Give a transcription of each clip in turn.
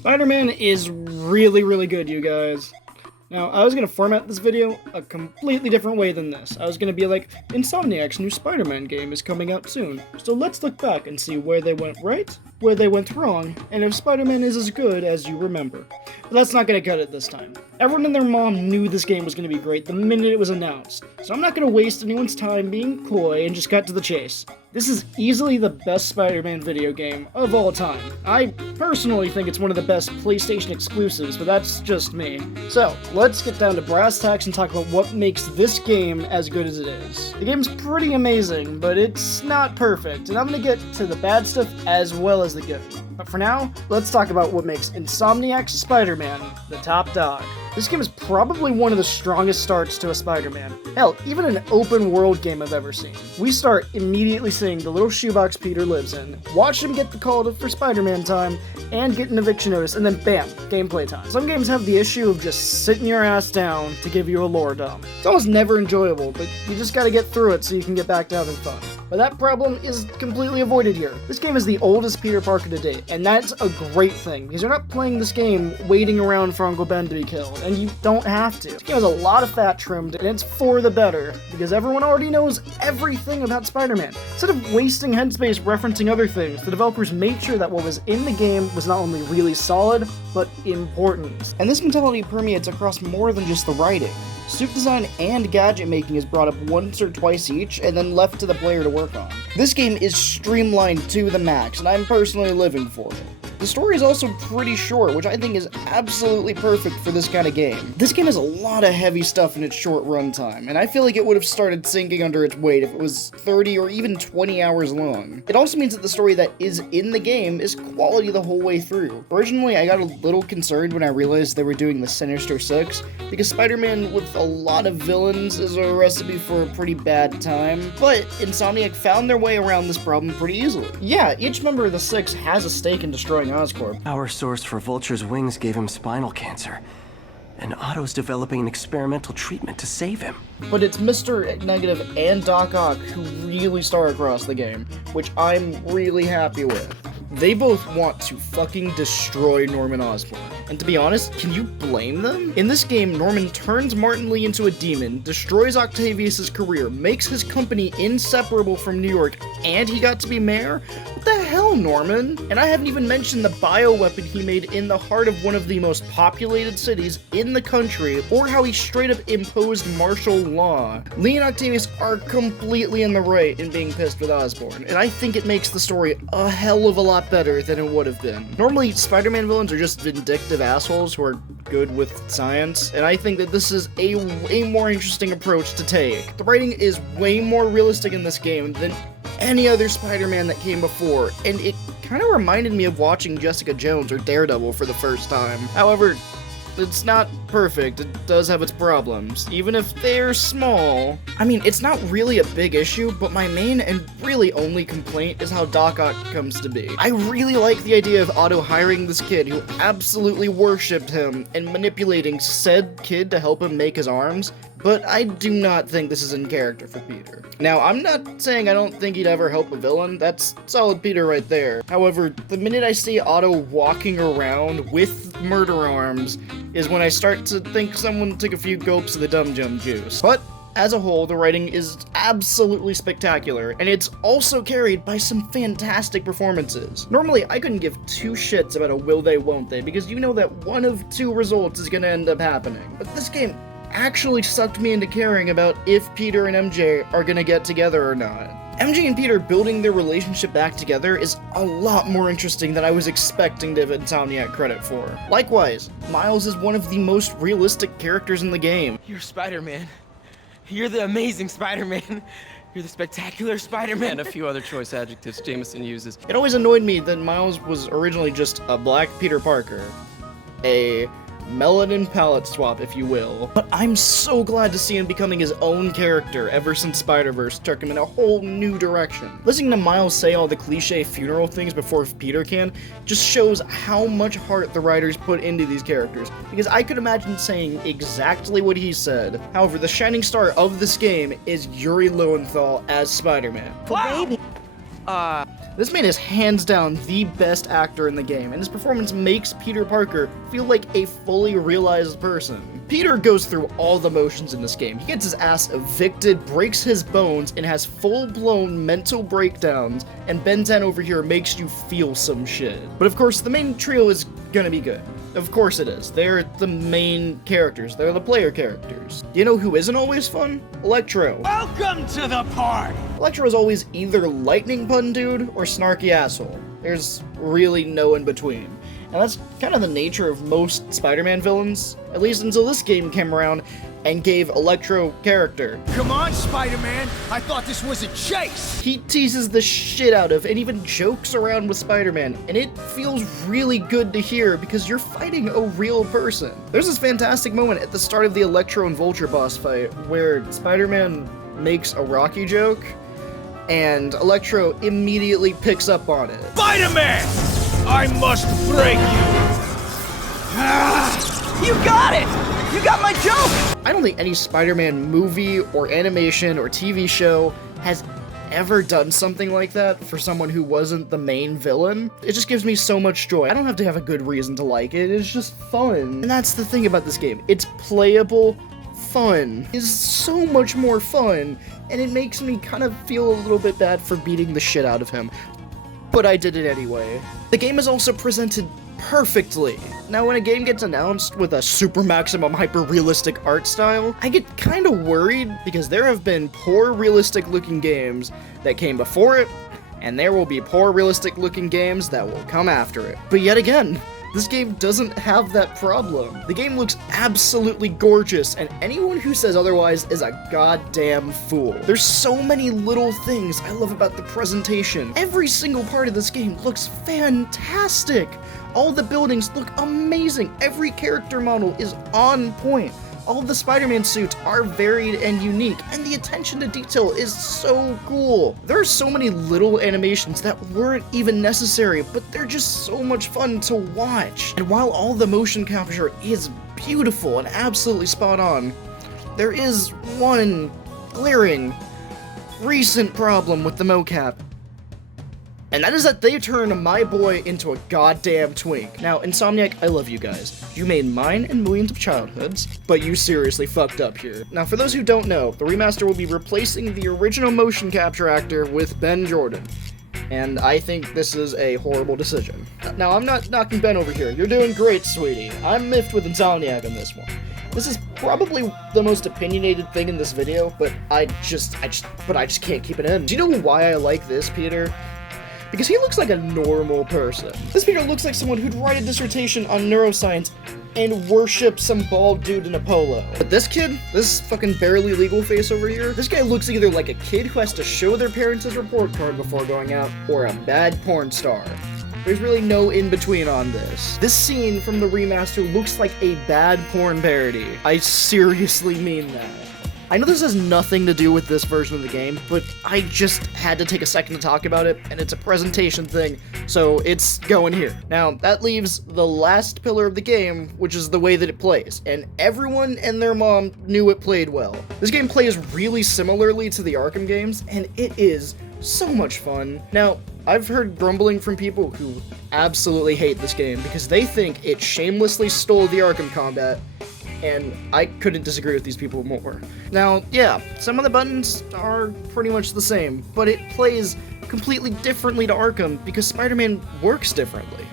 Spider-Man is really, really good, you guys. Now, I was going to format this video a completely different way than this. I was going to be like, Insomniac's new Spider-Man game is coming out soon, so let's look back and see where they went right, where they went wrong, and if Spider-Man is as good as you remember. But that's not going to cut it this time. Everyone and their mom knew this game was going to be great the minute it was announced, so I'm not going to waste anyone's time being coy and just cut to the chase. This is easily the best Spider-Man video game of all time. I personally think it's one of the best PlayStation exclusives, but that's just me. So, let's get down to brass tacks and talk about what makes this game as good as it is. The game's pretty amazing, but it's not perfect, and I'm gonna get to the bad stuff as well as the good. But for now, let's talk about what makes Insomniac's Spider-Man the top dog. This game is probably one of the strongest starts to a Spider-Man. Hell, even an open world game I've ever seen. We start immediately seeing the little shoebox Peter lives in, watch him get the call for Spider-Man time, and get an eviction notice, and then bam, gameplay time. Some games have the issue of just sitting your ass down to give you a lore dump. It's almost never enjoyable, but you just gotta get through it so you can get back to having fun. But that problem is completely avoided here. This game is the oldest Peter Parker to date, and that's a great thing, because you're not playing this game waiting around for Uncle Ben to be killed, and you don't have to. This game has a lot of fat trimmed, and it's for the better, because everyone already knows everything about Spider-Man. Instead of wasting headspace referencing other things, the developers made sure that what was in the game was not only really solid, but important. And this mentality permeates across more than just the writing. Suit design and gadget making is brought up once or twice each, and then left to the player to work on. This game is streamlined to the max, and I'm personally living for it. The story is also pretty short, which I think is absolutely perfect for this kind of game. This game has a lot of heavy stuff in its short runtime, and I feel like it would have started sinking under its weight if it was 30 or even 20 hours long. It also means that the story that is in the game is quality the whole way through. Originally, I got a little concerned when I realized they were doing the Sinister Six, because Spider-Man with a lot of villains is a recipe for a pretty bad time, but Insomniac found their way around this problem pretty easily. Yeah, each member of the Six has a stake in destroying Oscorp. Our source for Vulture's wings gave him spinal cancer, and Otto's developing an experimental treatment to save him. But it's Mr. Negative and Doc Ock who really star across the game, which I'm really happy with. They both want to fucking destroy Norman Osborn. And to be honest, can you blame them? In this game, Norman turns Martin Lee into a demon, destroys Octavius' career, makes his company inseparable from New York, and he got to be mayor? What the hell, Norman? And I haven't even mentioned the bioweapon he made in the heart of one of the most populated cities in the country, or how he straight up imposed martial law. Lee and Octavius are completely in the right in being pissed with Osborn, and I think it makes the story a hell of a lot better than it would have been. Normally, Spider-Man villains are just vindictive assholes who are good with science, and I think that this is a way more interesting approach to take. The writing is way more realistic in this game than any other Spider-Man that came before, and it kind of reminded me of watching Jessica Jones or Daredevil for the first time. However, it's not perfect. It does have its problems, even if they're small. I mean, it's not really a big issue, but my main and really only complaint is how Doc Ock comes to be. I really like the idea of Otto hiring this kid who absolutely worshipped him and manipulating said kid to help him make his arms, but I do not think this is in character for Peter. Now, I'm not saying I don't think he'd ever help a villain. That's solid Peter right there. However, the minute I see Otto walking around with murder arms is when I start to think someone took a few gulps of the Dum Jum juice. But as a whole, the writing is absolutely spectacular, and it's also carried by some fantastic performances. Normally, I couldn't give two shits about a will they, won't they, because you know that one of two results is gonna end up happening. But this game actually sucked me into caring about if Peter and MJ are gonna get together or not. MJ and Peter building their relationship back together is a lot more interesting than I was expecting to give Insomniac credit for. Likewise, Miles is one of the most realistic characters in the game. You're Spider-Man. You're the amazing Spider-Man. You're the spectacular Spider-Man. And a few other choice adjectives Jameson uses. It always annoyed me that Miles was originally just a black Peter Parker. A melanin palette swap, if you will. But I'm so glad to see him becoming his own character ever since Spider-Verse took him in a whole new direction. Listening to Miles say all the cliche funeral things before Peter can just shows how much heart the writers put into these characters, because I could imagine saying exactly what he said. However, the shining star of this game is Yuri Lowenthal as Spider-Man. Wow. This man is hands down the best actor in the game, and his performance makes Peter Parker feel like a fully realized person. Peter goes through all the motions in this game. He gets his ass evicted, breaks his bones, and has full-blown mental breakdowns, and Ben 10 over here makes you feel some shit. But of course, the main trio is gonna be good. Of course it is. They're the main characters. They're the player characters. You know who isn't always fun? Electro. Welcome to the party! Electro is always either lightning pun dude or snarky asshole. There's really no in between. And that's kind of the nature of most Spider-Man villains, at least until this game came around and gave Electro character. Come on, Spider-Man! I thought this was a chase! He teases the shit out of and even jokes around with Spider-Man, and it feels really good to hear because you're fighting a real person. There's this fantastic moment at the start of the Electro and Vulture boss fight where Spider-Man makes a Rocky joke, and Electro immediately picks up on it. Spider-Man! I must break you! You got it! You got my joke! I don't think any Spider-Man movie or animation or TV show has ever done something like that for someone who wasn't the main villain. It just gives me so much joy. I don't have to have a good reason to like it, it's just fun. And that's the thing about this game. It's playable fun. It's so much more fun, and it makes me kind of feel a little bit bad for beating the shit out of him. But I did it anyway. The game is also presented perfectly. Now, when a game gets announced with a super maximum hyper realistic art style, I get kind of worried because there have been poor realistic looking games that came before it, and there will be poor realistic looking games that will come after it. But yet again, this game doesn't have that problem. The game looks absolutely gorgeous, and anyone who says otherwise is a goddamn fool. There's so many little things I love about the presentation. Every single part of this game looks fantastic. All the buildings look amazing. Every character model is on point. All of the Spider-Man suits are varied and unique, and the attention to detail is so cool. There are so many little animations that weren't even necessary, but they're just so much fun to watch. And while all the motion capture is beautiful and absolutely spot on, there is one glaring, recent problem with the mocap. And that is that they turned my boy into a goddamn twink. Now, Insomniac, I love you guys. You made mine and millions of childhoods, but you seriously fucked up here. Now, for those who don't know, the remaster will be replacing the original motion capture actor with Ben Jordan. And I think this is a horrible decision. Now, I'm not knocking Ben over here. You're doing great, sweetie. I'm miffed with Insomniac on this one. This is probably the most opinionated thing in this video, but I just can't keep it in. Do you know why I like this, Peter? Because he looks like a normal person. This Peter looks like someone who'd write a dissertation on neuroscience and worship some bald dude in a polo. But this kid, this fucking barely legal face over here, this guy looks either like a kid who has to show their parents his report card before going out, or a bad porn star. There's really no in-between on this. This scene from the remaster looks like a bad porn parody. I seriously mean that. I know this has nothing to do with this version of the game, but I just had to take a second to talk about it, and it's a presentation thing, so it's going here. Now, that leaves the last pillar of the game, which is the way that it plays, and everyone and their mom knew it played well. This game plays really similarly to the Arkham games, and it is so much fun. Now, I've heard grumbling from people who absolutely hate this game because they think it shamelessly stole the Arkham combat, and I couldn't disagree with these people more. Now, yeah, some of the buttons are pretty much the same, but it plays completely differently to Arkham because Spider-Man works differently.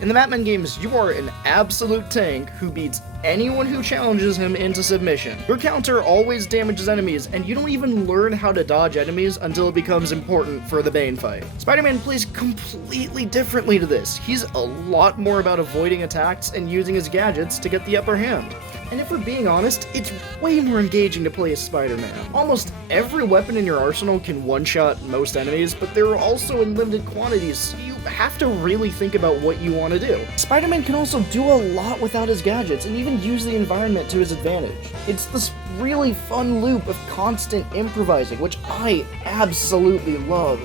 In the Batman games, you are an absolute tank who beats anyone who challenges him into submission. Your counter always damages enemies, and you don't even learn how to dodge enemies until it becomes important for the Bane fight. Spider-Man plays completely differently to this. He's a lot more about avoiding attacks and using his gadgets to get the upper hand. And if we're being honest, it's way more engaging to play as Spider-Man. Almost every weapon in your arsenal can one-shot most enemies, but they're also in limited quantities, so you have to really think about what you want to do. Spider-Man can also do a lot without his gadgets, and even use the environment to his advantage. It's this really fun loop of constant improvising, which I absolutely love.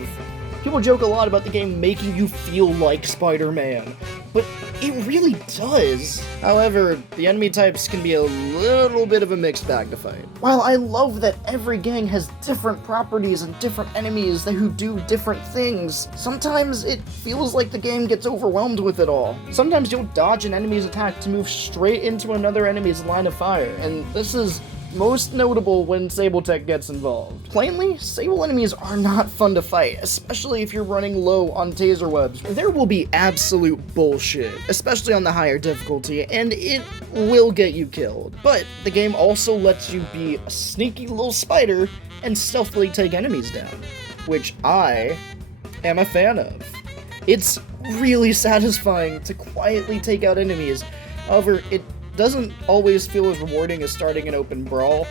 People joke a lot about the game making you feel like Spider-Man, but it really does. However, the enemy types can be a little bit of a mixed bag to fight. While I love that every gang has different properties and different enemies who do different things, sometimes it feels like the game gets overwhelmed with it all. Sometimes you'll dodge an enemy's attack to move straight into another enemy's line of fire, and this is most notable when Sable Tech gets involved. Plainly, Sable enemies are not fun to fight, especially if you're running low on taser webs. There will be absolute bullshit, especially on the higher difficulty, and it will get you killed. But the game also lets you be a sneaky little spider and stealthily take enemies down, which I am a fan of. It's really satisfying to quietly take out enemies. However, it doesn't always feel as rewarding as starting an open brawl,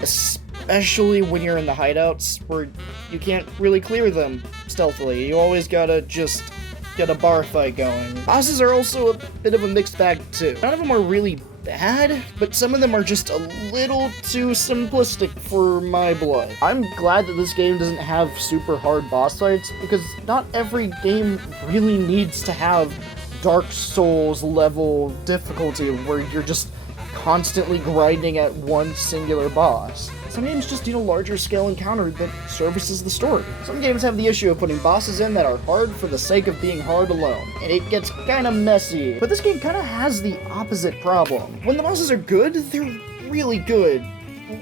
especially when you're in the hideouts where you can't really clear them stealthily. You always gotta just get a bar fight going. Bosses are also a bit of a mixed bag too. None of them are really bad, but some of them are just a little too simplistic for my blood. I'm glad that this game doesn't have super hard boss fights, because not every game really needs to have Dark Souls level difficulty where you're just constantly grinding at one singular boss. Some games just need a larger scale encounter that services the story. Some games have the issue of putting bosses in that are hard for the sake of being hard alone, and it gets kinda messy. But this game kinda has the opposite problem. When the bosses are good, they're really good.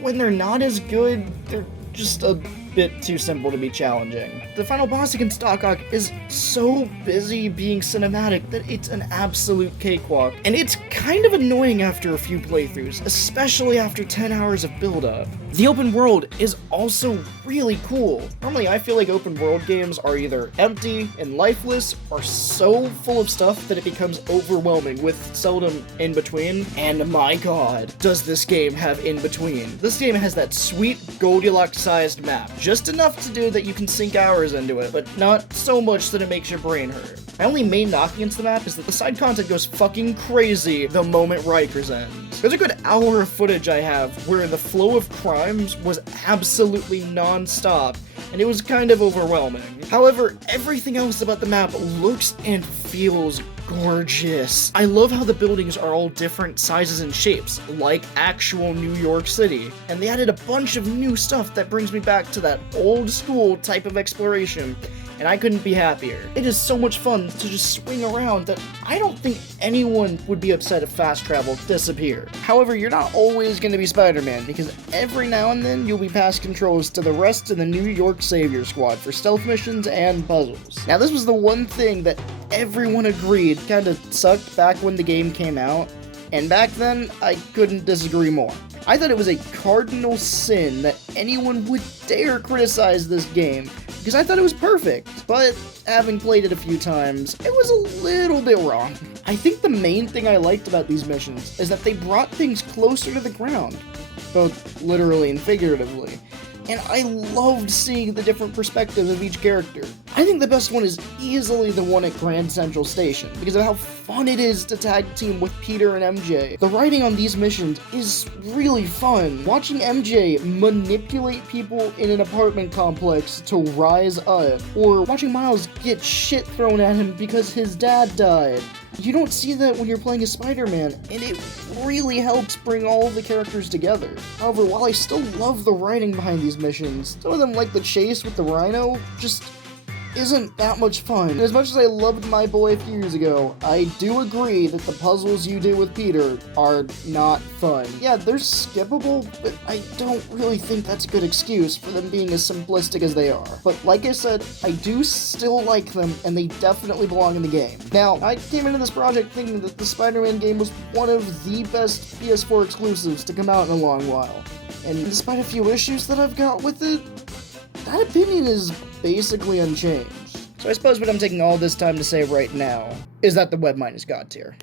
When they're not as good, they're just a bit too simple to be challenging. The final boss against Doc Ock is so busy being cinematic that it's an absolute cakewalk, and it's kind of annoying after a few playthroughs, especially after 10 hours of build-up. The open world is also really cool. Normally I feel like open world games are either empty and lifeless or so full of stuff that it becomes overwhelming with seldom in between, and my god, does this game have in between. This game has that sweet Goldilocks sized map. Just enough to do that you can sink hours into it, but not so much that it makes your brain hurt. My only main knock against the map is that the side content goes fucking crazy the moment Rikers ends. There's a good hour of footage I have where the flow of crimes was absolutely non-stop, and it was kind of overwhelming. However, everything else about the map looks and feels gorgeous. I love how the buildings are all different sizes and shapes, like actual New York City. And they added a bunch of new stuff that brings me back to that old school type of exploration, and I couldn't be happier. It is so much fun to just swing around that I don't think anyone would be upset if fast travel disappeared. However, you're not always going to be Spider-Man, because every now and then you'll be passed controls to the rest of the New York Savior Squad for stealth missions and puzzles. Now, this was the one thing that everyone agreed kind of sucked back when the game came out, and back then, I couldn't disagree more. I thought it was a cardinal sin that anyone would dare criticize this game, because I thought it was perfect, but having played it a few times, it was a little bit wrong. I think the main thing I liked about these missions is that they brought things closer to the ground, both literally and figuratively, and I loved seeing the different perspectives of each character. I think the best one is easily the one at Grand Central Station, because of how fun it is to tag team with Peter and MJ. The writing on these missions is really fun. Watching MJ manipulate people in an apartment complex to rise up, or watching Miles get shit thrown at him because his dad died. You don't see that when you're playing as Spider-Man, and it really helps bring all of the characters together. However, while I still love the writing behind these missions, some of them, like the chase with the Rhino, just isn't that much fun. And as much as I loved My Boy a few years ago, I do agree that the puzzles you do with Peter are not fun. Yeah, they're skippable, but I don't really think that's a good excuse for them being as simplistic as they are. But like I said, I do still like them, and they definitely belong in the game. Now, I came into this project thinking that the Spider-Man game was one of the best PS4 exclusives to come out in a long while. And despite a few issues that I've got with it, that opinion is basically unchanged. So I suppose what I'm taking all this time to say right now is that the webmine is god tier.